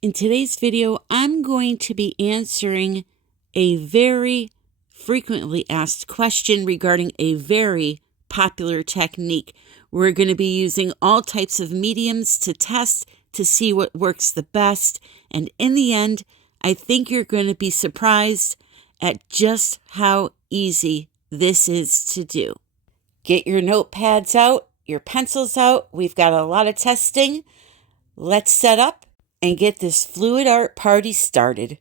In today's video, I'm going to be answering a very frequently asked question regarding a very popular technique. We're going to be using all types of mediums to test to see what works the best. And in the end, I think you're going to be surprised at just how easy this is to do. Get your notepads out, your pencils out. We've got a lot of testing. Let's set up and get this fluid art party started.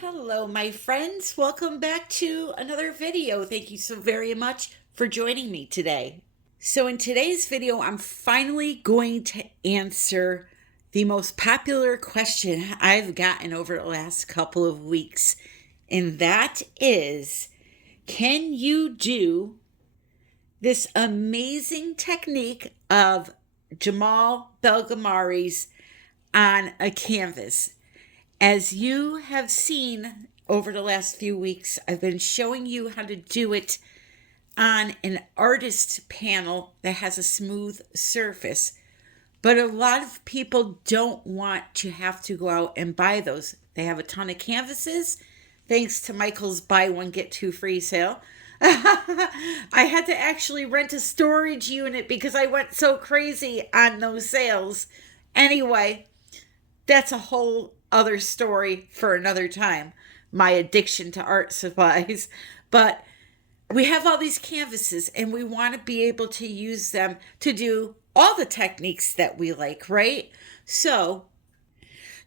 Hello, my friends. Welcome back to another video. Thank you so very much for joining me today. So in today's video, I'm finally going to answer the most popular question I've gotten over the last couple of weeks, and that is, can you do this amazing technique of Jamal Belgamari's on a canvas? As you have seen over the last few weeks, I've been showing you how to do it on an artist panel that has a smooth surface. But a lot of people don't want to have to go out and buy those. They have a ton of canvases, thanks to Michael's buy one, get two free sale. I had to actually rent a storage unit because I went so crazy on those sales. Anyway, that's a whole other story for another time, my addiction to art supplies. But we have all these canvases and we want to be able to use them to do all the techniques that we like, right? So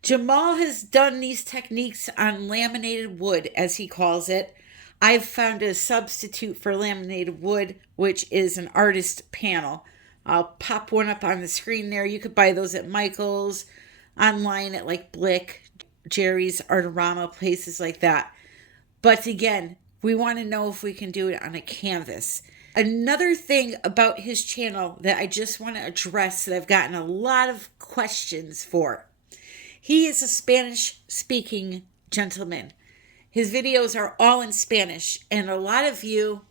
Jamal has done these techniques on laminated wood, as he calls it. I've found a substitute for laminated wood, which is an artist panel. I'll pop one up on the screen there. You could buy those at Michael's, online at like Blick, Jerry's, Artorama, places like that. But again, we want to know if we can do it on a canvas. Another thing about his channel that I just want to address that I've gotten a lot of questions for. He is a Spanish-speaking gentleman. His videos are all in Spanish, and a lot of you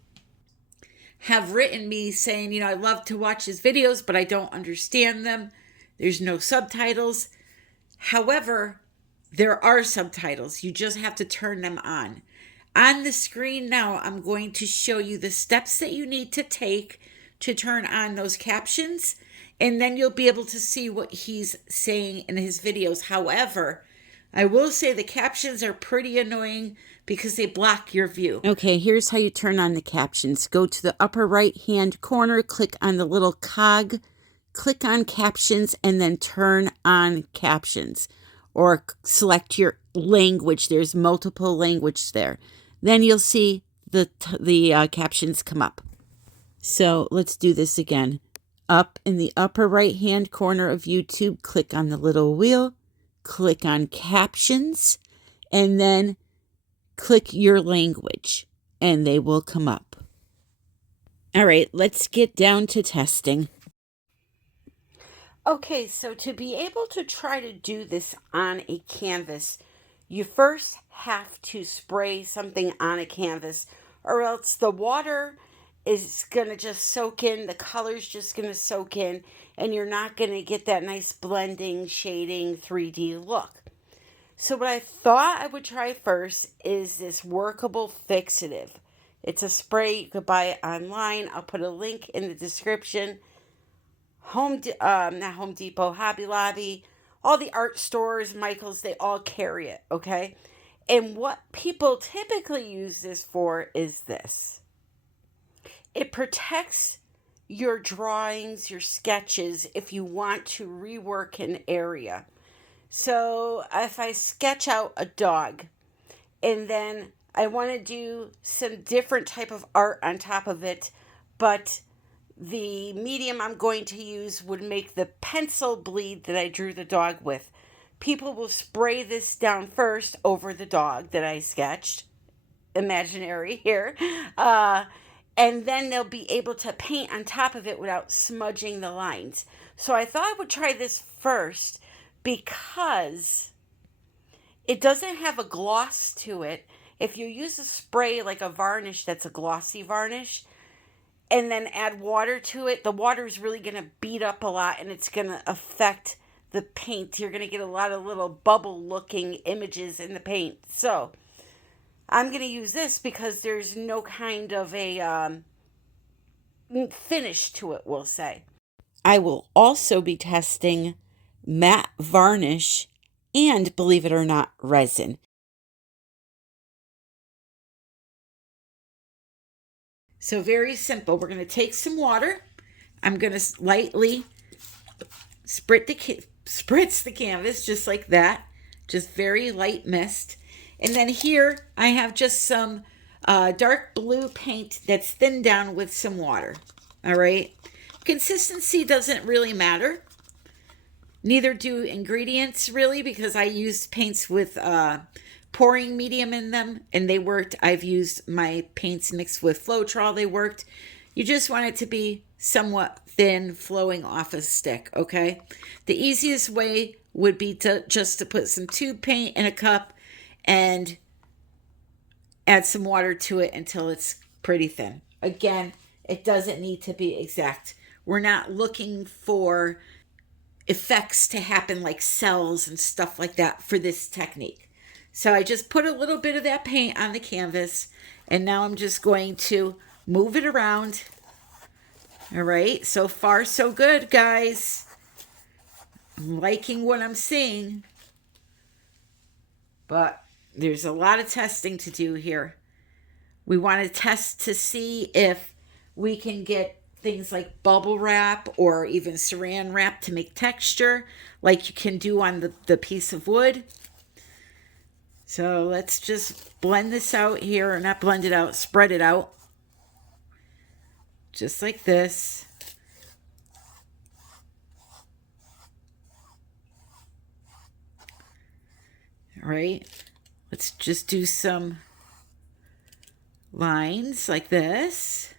have written me saying, I love to watch his videos, but I don't understand them. There's no subtitles. However, there are subtitles. You just have to turn them on. On the screen now, I'm going to show you the steps that you need to take to turn on those captions, and then you'll be able to see what he's saying in his videos. However, I will say the captions are pretty annoying because they block your view. Okay, here's how you turn on the captions. Go to the upper right-hand corner, click on the little cog, click on captions, and then turn on captions. Or select your language. There's multiple language there. Then you'll see the captions come up. So let's do this again. Up in the upper right-hand corner of YouTube, click on the little wheel, click on captions, and then click your language, and they will come up. All right, let's get down to testing. Okay, so to be able to try to do this on a canvas, you first have to spray something on a canvas, or else the water is going to just soak in, the color's just going to soak in, and you're not going to get that nice blending, shading, 3D look. So what I thought I would try first is this workable fixative. It's a spray. You could buy it online. I'll put a link in the description. Not Home Depot, Hobby Lobby, all the art stores, Michael's, they all carry it, okay? And what people typically use this for is this. It protects your drawings, your sketches, if you want to rework an area. So if I sketch out a dog and then I want to do some different type of art on top of it, but the medium I'm going to use would make the pencil bleed that I drew the dog with. People will spray this down first over the dog that I sketched, imaginary here, and then they'll be able to paint on top of it without smudging the lines. So I thought I would try this first because it doesn't have a gloss to it. If you use a spray like a varnish that's a glossy varnish and then add water to it, the water is really going to beat up a lot and it's going to affect the paint. You're going to get a lot of little bubble looking images in the paint. So I'm going to use this because there's no kind of a finish to it, we'll say. I will also be testing matte varnish and, believe it or not, resin. So very simple. We're going to take some water. I'm going to lightly spritz the canvas just like that. Just very light mist. And then here I have just some dark blue paint that's thinned down with some water. All right. Consistency doesn't really matter. Neither do ingredients really, because I used paints with pouring medium in them and they worked. I've used my paints mixed with Floetrol. They worked. You just want it to be somewhat thin, flowing off a stick, okay? The easiest way would be to put some tube paint in a cup and add some water to it until it's pretty thin. Again, it doesn't need to be exact. We're not looking for effects to happen like cells and stuff like that for this technique. So I just put a little bit of that paint on the canvas and now I'm just going to move it around. All right, so far so good, guys. I'm liking what I'm seeing, but there's a lot of testing to do here. We want to test to see if we can get things like bubble wrap or even saran wrap to make texture like you can do on the piece of wood. So let's just blend this out here, or not blend it out, spread it out. Just like this. All right, let's just do some lines like this,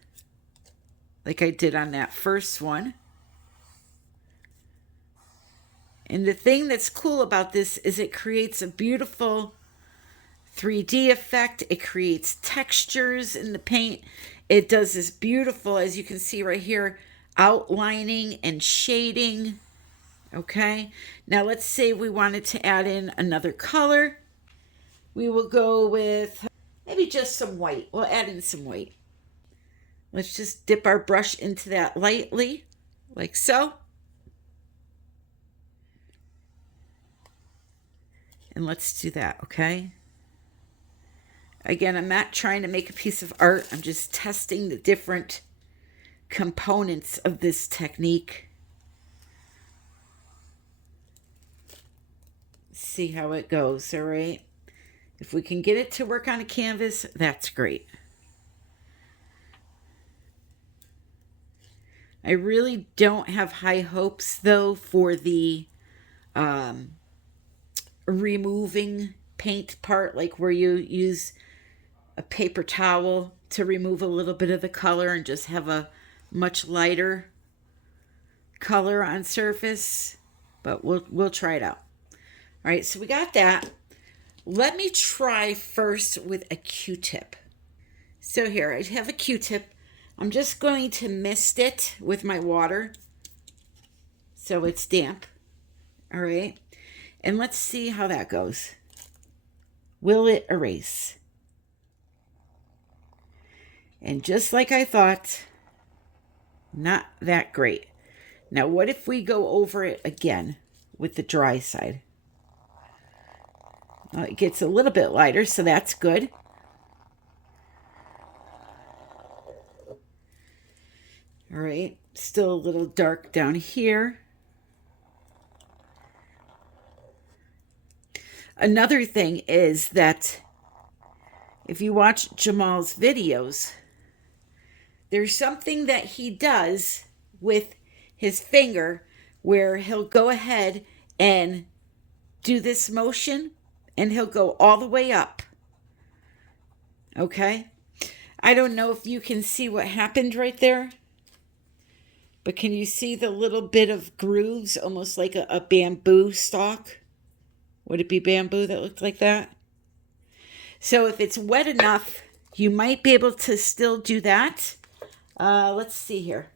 like I did on that first one. And the thing that's cool about this is it creates a beautiful 3D effect. It creates textures in the paint. It does this beautiful, as you can see right here, outlining and shading. Okay, now let's say we wanted to add in another color. We will go with maybe just some white. We'll add in some white. Let's just dip our brush into that lightly, like so. And let's do that, okay? Again, I'm not trying to make a piece of art. I'm just testing the different components of this technique. See how it goes, all right? If we can get it to work on a canvas, that's great. I really don't have high hopes, though, for the removing paint part, like where you use a paper towel to remove a little bit of the color and just have a much lighter color on surface, but we'll try it out. All right, so we got that. Let me try first with a Q-tip. So here, I have a Q-tip. I'm just going to mist it with my water so it's damp. All right, and let's see how that goes. Will it erase? And just like I thought, not that great. Now, what if we go over it again with the dry side? Well, it gets a little bit lighter, so that's good. All right, still a little dark down here. Another thing is that if you watch Jamal's videos, there's something that he does with his finger where he'll go ahead and do this motion and he'll go all the way up. Okay? I don't know if you can see what happened right there, But can you see the little bit of grooves, almost like a bamboo stalk? Would it be bamboo that looked like that? So if it's wet enough, you might be able to still do that. Let's see here.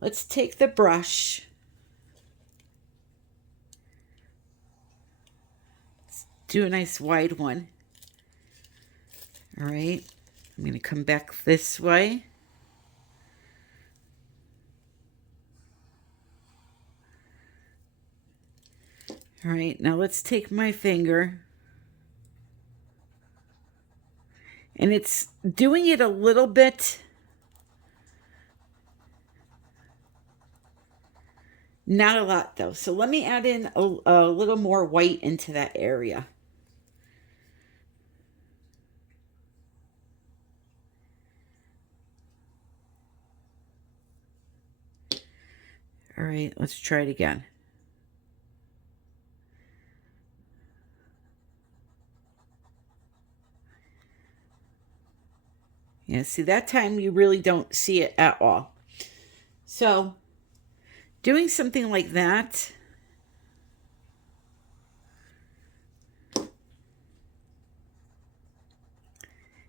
Let's take the brush. Let's do a nice wide one. All right. I'm going to come back this way. All right, now let's take my finger. And it's doing it a little bit. Not a lot though. So let me add in a little more white into that area. All right, let's try it again. Yeah, see, that time you really don't see it at all. So, doing something like that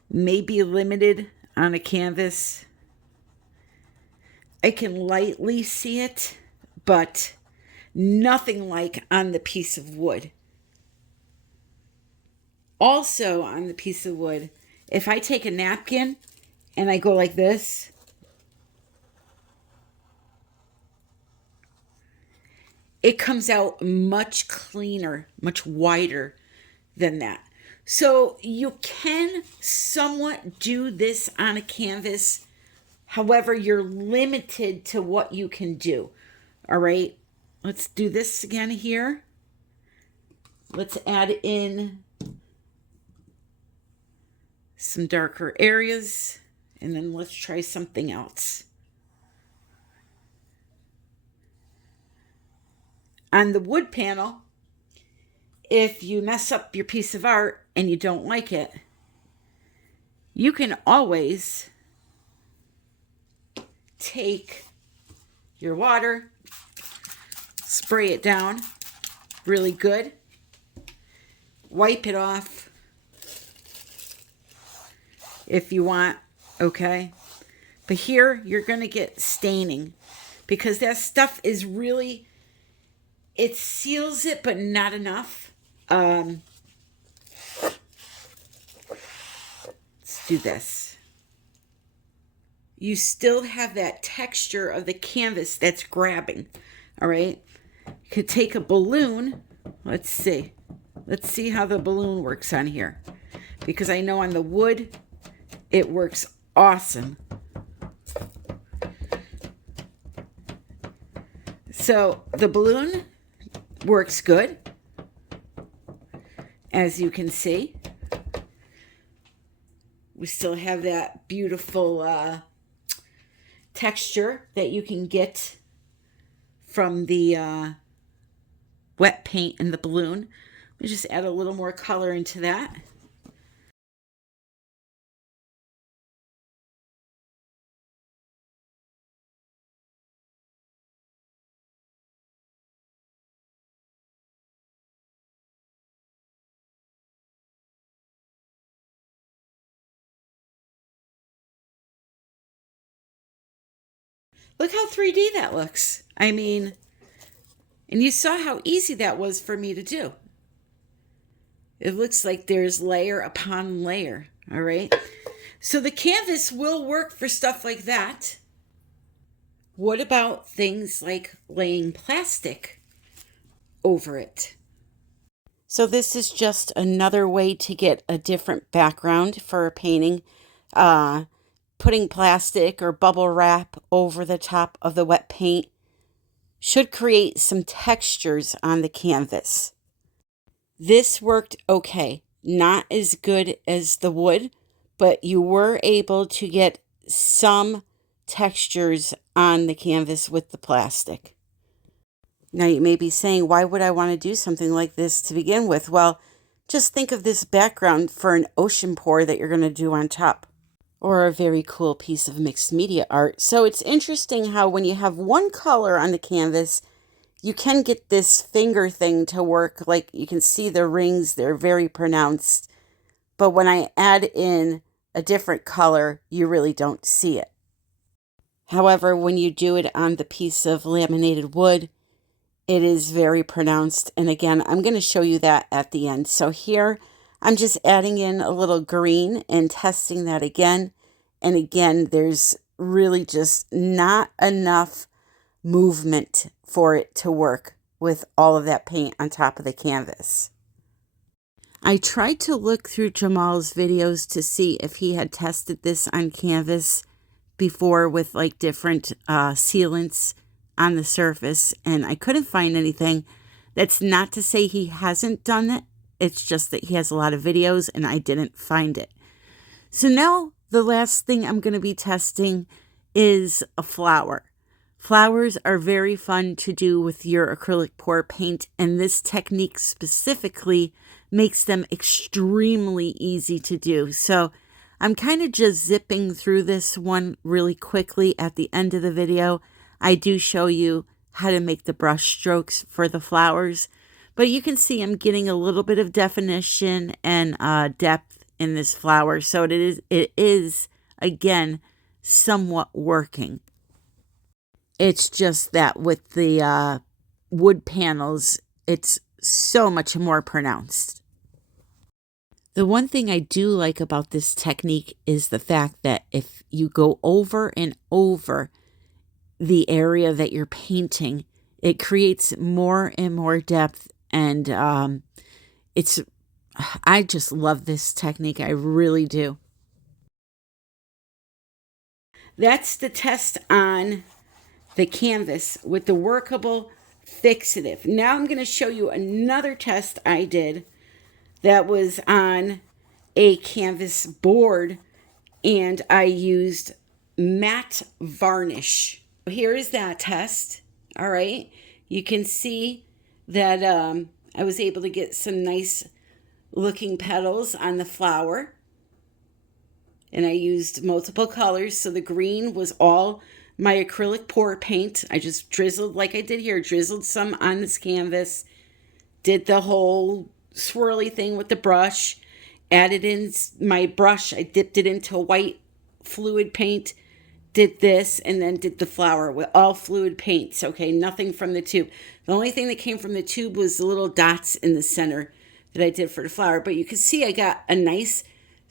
may be limited on a canvas. I can lightly see it, but nothing like on the piece of wood. Also, on the piece of wood, if I take a napkin and I go like this, it comes out much cleaner, much wider than that. So you can somewhat do this on a canvas. However, you're limited to what you can do. All right, let's do this again here. Let's add in some darker areas, and then let's try something else. On the wood panel, if you mess up your piece of art and you don't like it, you can always take your water, spray it down really good, wipe it off if you want, okay? But here you're going to get staining because that stuff is really, it seals it, but not enough. Let's do this. You still have that texture of the canvas that's grabbing, all right? You could take a balloon. Let's see. Let's see how the balloon works on here. Because I know on the wood, it works awesome. So the balloon works good, as you can see. We still have that beautiful texture that you can get from the wet paint in the balloon. We just add a little more color into that. Look how 3D that looks. I mean, and you saw how easy that was for me to do. It looks like there's layer upon layer, all right? So the canvas will work for stuff like that. What about things like laying plastic over it? So this is just another way to get a different background for a painting. Putting plastic or bubble wrap over the top of the wet paint should create some textures on the canvas. This worked okay. Not as good as the wood, but you were able to get some textures on the canvas with the plastic. Now you may be saying, why would I want to do something like this to begin with? Well, just think of this background for an ocean pour that you're going to do on top. or a very cool piece of mixed media art. So it's interesting how when you have one color on the canvas, you can get this finger thing to work. Like you can see the rings, they're very pronounced. But when I add in a different color, you really don't see it. However, when you do it on the piece of laminated wood, it is very pronounced. And again, I'm going to show you that at the end. So here, I'm just adding in a little green and testing that again. And again, there's really just not enough movement for it to work with all of that paint on top of the canvas. I tried to look through Jamal's videos to see if he had tested this on canvas before with like different sealants on the surface, and I couldn't find anything. That's not to say he hasn't done it. It's just that he has a lot of videos and I didn't find it. So now the last thing I'm going to be testing is a flower. Flowers are very fun to do with your acrylic pour paint, and this technique specifically makes them extremely easy to do. So I'm kind of just zipping through this one really quickly at the end of the video. I do show you how to make the brush strokes for the flowers, but you can see I'm getting a little bit of definition and depth in this flower. So it is again, somewhat working. It's just that with the wood panels, it's so much more pronounced. The one thing I do like about this technique is the fact that if you go over and over the area that you're painting, it creates more and more depth. And I just love this technique. I really do. That's the test on the canvas with the workable fixative. Now I'm going to show you another test I did that was on a canvas board, and I used matte varnish. Here is that test. All right. You can see that I was able to get some nice looking petals on the flower. And I used multiple colors. So the green was all my acrylic pour paint. I just drizzled, like I did here, drizzled some on this canvas, did the whole swirly thing with the brush, added in my brush. I dipped it into white fluid paint, did this, and then did the flower with all fluid paints. Okay, nothing from the tube. The only thing that came from the tube was the little dots in the center that I did for the flower. But you can see I got a nice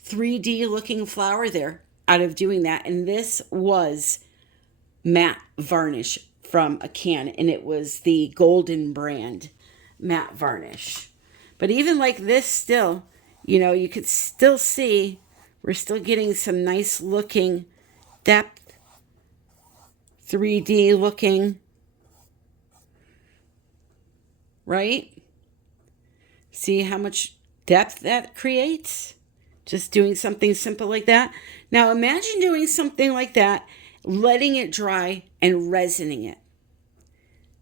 3D looking flower there out of doing that. And this was matte varnish from a can, and it was the Golden brand matte varnish. But even like this still, you could still see we're still getting some nice looking depth, 3D looking, right? See how much depth that creates? Just doing something simple like that. Now imagine doing something like that, letting it dry and resining it.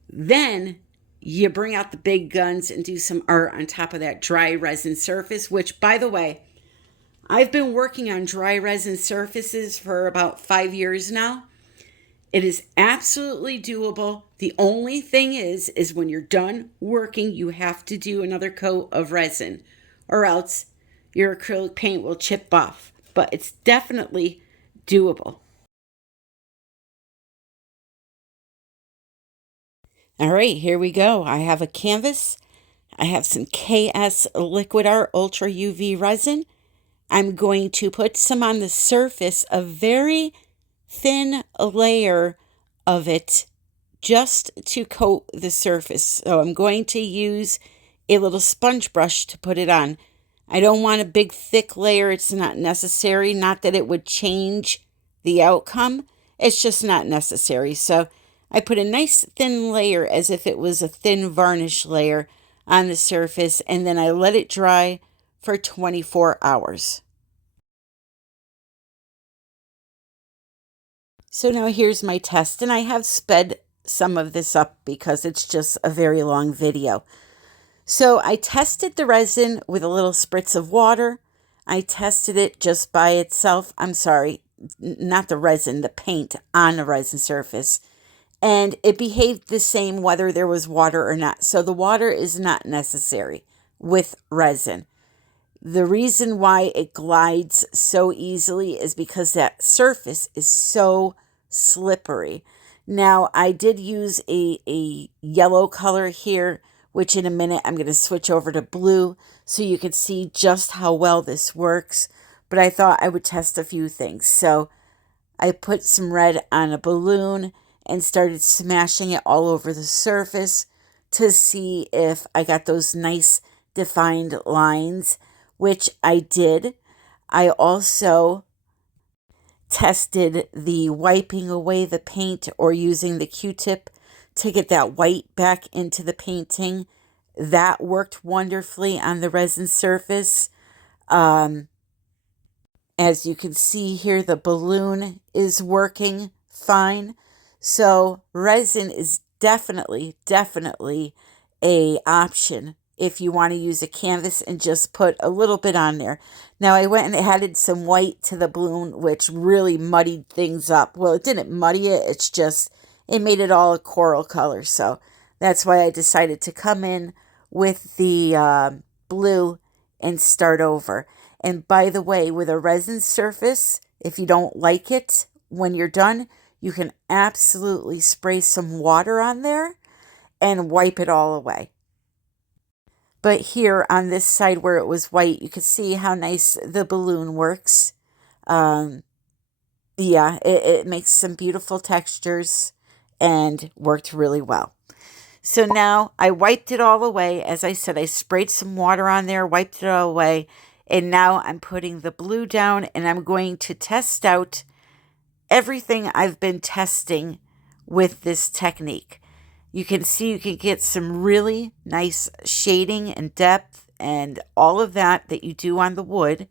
Then you bring out the big guns and do some art on top of that dry resin surface, which, by the way, I've been working on dry resin surfaces for about 5 years now. It is absolutely doable. The only thing is when you're done working, you have to do another coat of resin, or else your acrylic paint will chip off. But it's definitely doable. All right, here we go. I have a canvas. I have some KS Liquid Art Ultra UV resin. I'm going to put some on the surface, a very thin layer of it, just to coat the surface. So I'm going to use a little sponge brush to put it on. I don't want a big thick layer. It's not necessary. Not that it would change the outcome. It's just not necessary. So I put a nice thin layer as if it was a thin varnish layer on the surface, and then I let it dry for 24 hours. So now here's my test, and I have sped some of this up because it's just a very long video. So I tested the resin with a little spritz of water. I tested it just by itself. I'm sorry, not the resin, the paint on the resin surface. And it behaved the same whether there was water or not. So the water is not necessary with resin. The reason why it glides so easily is because that surface is so slippery. Now, I did use a yellow color here, which in a minute I'm going to switch over to blue so you can see just how well this works. But I thought I would test a few things. So I put some red on a balloon and started smashing it all over the surface to see if I got those nice defined lines, which I did. I also tested the wiping away the paint or using the Q-tip to get that white back into the painting. That worked wonderfully on the resin surface. As you can see here, the balloon is working fine. So resin is definitely a option if you want to use a canvas and just put a little bit on there. Now I went and added some white to the balloon, which really muddied things up. Well, it didn't muddy it. It's just, it made it all a coral color. So that's why I decided to come in with the blue and start over. And by the way, with a resin surface, if you don't like it when you're done, you can absolutely spray some water on there and wipe it all away. But here on this side where it was white, you can see how nice the balloon works. Yeah, it makes some beautiful textures and worked really well. So now I wiped it all away. As I said, I sprayed some water on there, wiped it all away. And now I'm putting the blue down and I'm going to test out everything I've been testing with this technique. You can see you can get some really nice shading and depth and all of that you do on the wood.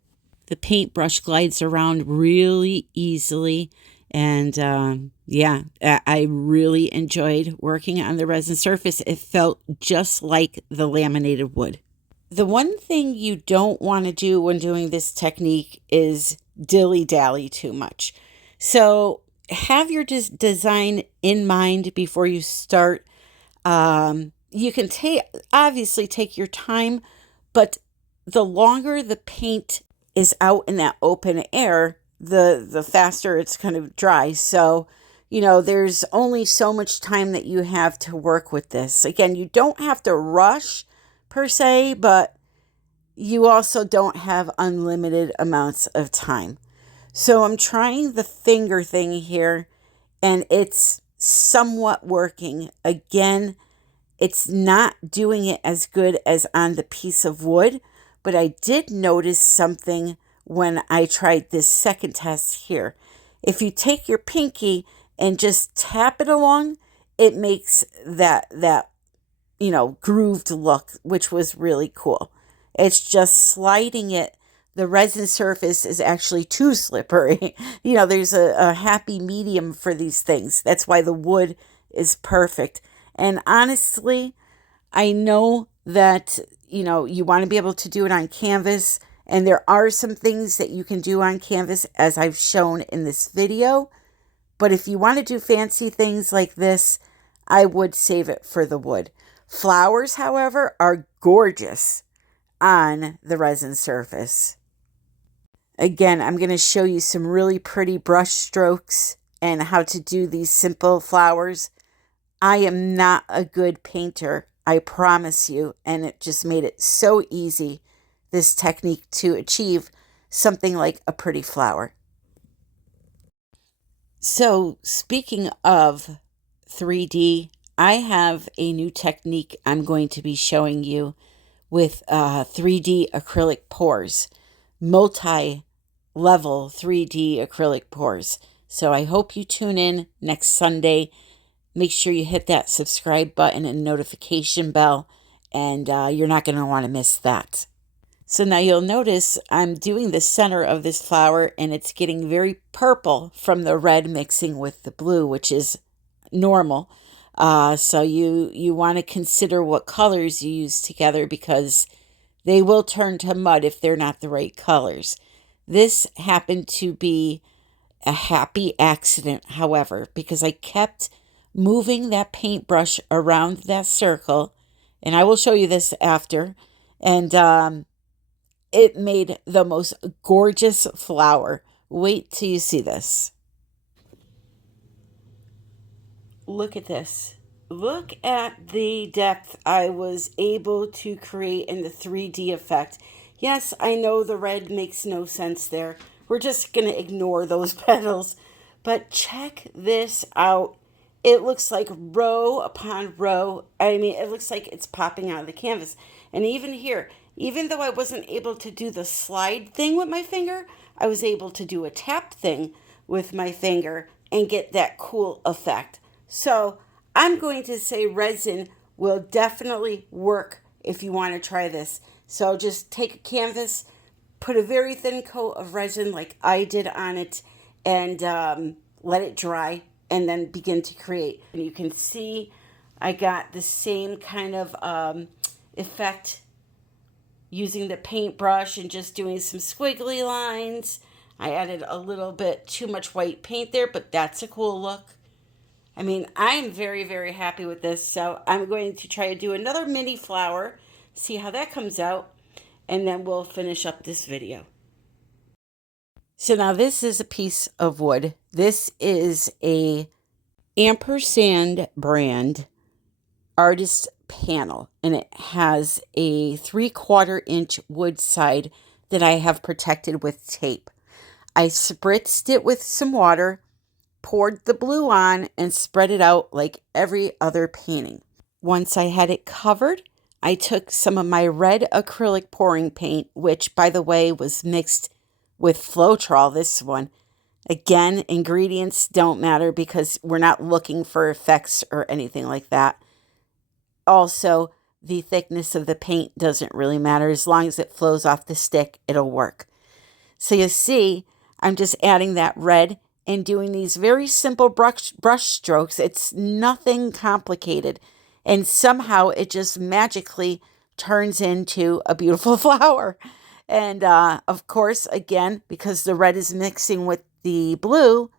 The paintbrush glides around really easily. And yeah, I really enjoyed working on the resin surface. It felt just like the laminated wood. The one thing you don't want to do when doing this technique is dilly-dally too much. So have your design in mind before you start. You can obviously take your time, but the longer the paint is out in that open air, the faster it's going to dry. So, you know, there's only so much time that you have to work with this. Again, you don't have to rush per se, but you also don't have unlimited amounts of time. So I'm trying the finger thing here and it's somewhat working. Again, it's not doing it as good as on the piece of wood, but I did notice something when I tried this second test here. If you take your pinky and just tap it along, it makes that grooved look, which was really cool. It's just sliding it. The resin surface is actually too slippery. There's a happy medium for these things. That's why the wood is perfect. And honestly, I know that, you want to be able to do it on canvas. And there are some things that you can do on canvas, as I've shown in this video. But if you want to do fancy things like this, I would save it for the wood. Flowers, however, are gorgeous on the resin surface. Again, I'm going to show you some really pretty brush strokes and how to do these simple flowers. I am not a good painter, I promise you, and it just made it so easy, this technique, to achieve something like a pretty flower. So, speaking of 3D, I have a new technique I'm going to be showing you with 3D acrylic pours, multi-level 3D acrylic pours. So I hope you tune in next Sunday. Make sure you hit that subscribe button and notification bell, and you're not going to want to miss that. So now you'll notice I'm doing the center of this flower, and it's getting very purple from the red mixing with the blue, which is normal. So you want to consider what colors you use together, because they will turn to mud if they're not the right colors. This happened to be a happy accident, however, because I kept moving that paintbrush around that circle, and I will show you this after, and it made the most gorgeous flower. Wait till you see this. Look at this. Look at the depth I was able to create in the 3D effect. Yes, I know the red makes no sense there. We're just going to ignore those petals. But check this out. It looks like row upon row. I mean, it looks like it's popping out of the canvas. And even here, even though I wasn't able to do the slide thing with my finger, I was able to do a tap thing with my finger and get that cool effect. So I'm going to say resin will definitely work if you want to try this. So just take a canvas, put a very thin coat of resin like I did on it, and let it dry, and then begin to create. And you can see I got the same kind of effect using the paintbrush and just doing some squiggly lines. I added a little bit too much white paint there, but that's a cool look. I mean, I'm very, very happy with this. So I'm going to try to do another mini flower, see how that comes out, and then we'll finish up this video. So now this is a piece of wood. This is a ampersand brand artist panel, and it has a 3/4 inch wood side that I have protected with tape. I spritzed it with some water, poured the blue on, and spread it out like every other painting. Once I had it covered, I took some of my red acrylic pouring paint, which, by the way, was mixed with Floetrol, this one. Again, ingredients don't matter because we're not looking for effects or anything like that. Also, the thickness of the paint doesn't really matter. As long as it flows off the stick, it'll work. So you see, I'm just adding that red and doing these very simple brush strokes. It's nothing complicated. And somehow it just magically turns into a beautiful flower. And of course, again, because the red is mixing with the blue,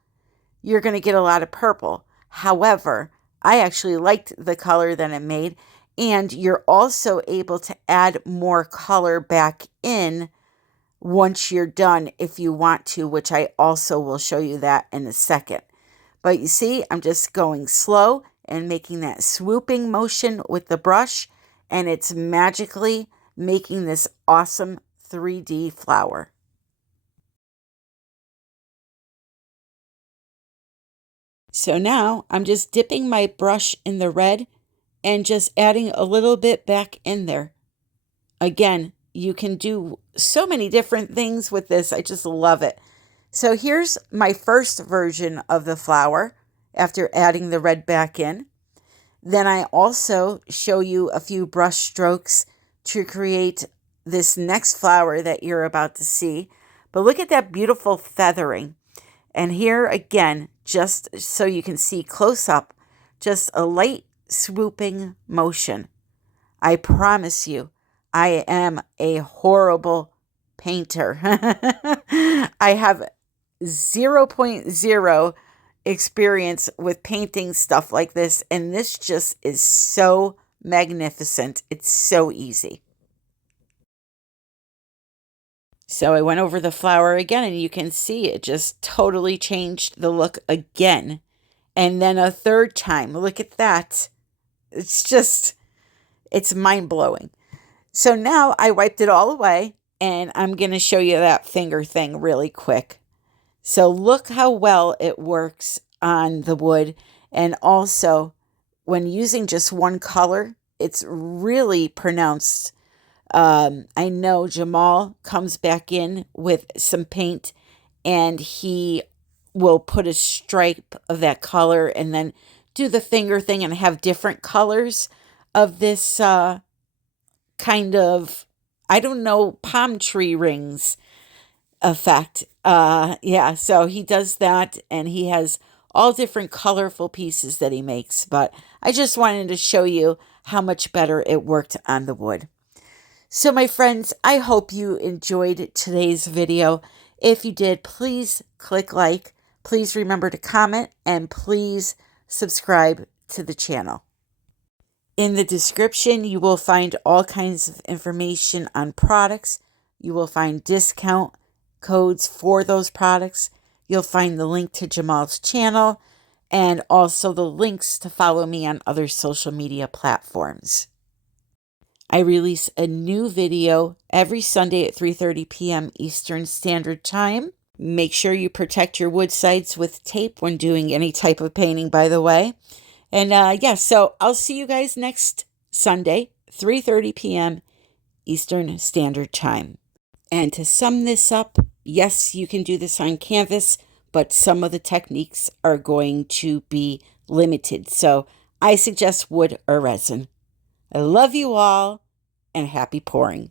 you're going to get a lot of purple. However, I actually liked the color that it made. And you're also able to add more color back in once you're done if you want to, which I also will show you that in a second. But you see, I'm just going slow and making that swooping motion with the brush, and it's magically making this awesome 3D flower. So now I'm just dipping my brush in the red and just adding a little bit back in there. Again, you can do so many different things with this. I just love it. So here's my first version of the flower after adding the red back in. Then I also show you a few brush strokes to create this next flower that you're about to see. But look at that beautiful feathering. And here again, just so you can see close up, just a light swooping motion. I promise you, I am a horrible painter. I have 0.0 experience with painting stuff like this, and this just is so magnificent. It's so easy. So I went over the flower again, and you can see it just totally changed the look again. And then a third time. Look at that. It's mind-blowing. So now I wiped it all away, and I'm going to show you that finger thing really quick. So look how well it works on the wood. And also, when using just one color, it's really pronounced. I know Jamal comes back in with some paint, and he will put a stripe of that color and then do the finger thing and have different colors of this kind of, I don't know, palm tree rings effect. Yeah, so he does that, and he has all different colorful pieces that he makes. But I just wanted to show you how much better it worked on the wood. So my friends, I hope you enjoyed today's video. If you did, please click like, please remember to comment, and please subscribe to the channel. In the description, you will find all kinds of information on products. You will find discount codes for those products. You'll find the link to Jamal's channel and also the links to follow me on other social media platforms. I release a new video every Sunday at 3:30 p.m. Eastern Standard Time. Make sure you protect your wood sites with tape when doing any type of painting, by the way. And so I'll see you guys next Sunday, 3:30 p.m. Eastern Standard Time. And to sum this up, yes, you can do this on canvas, but some of the techniques are going to be limited. So I suggest wood or resin. I love you all, and happy pouring.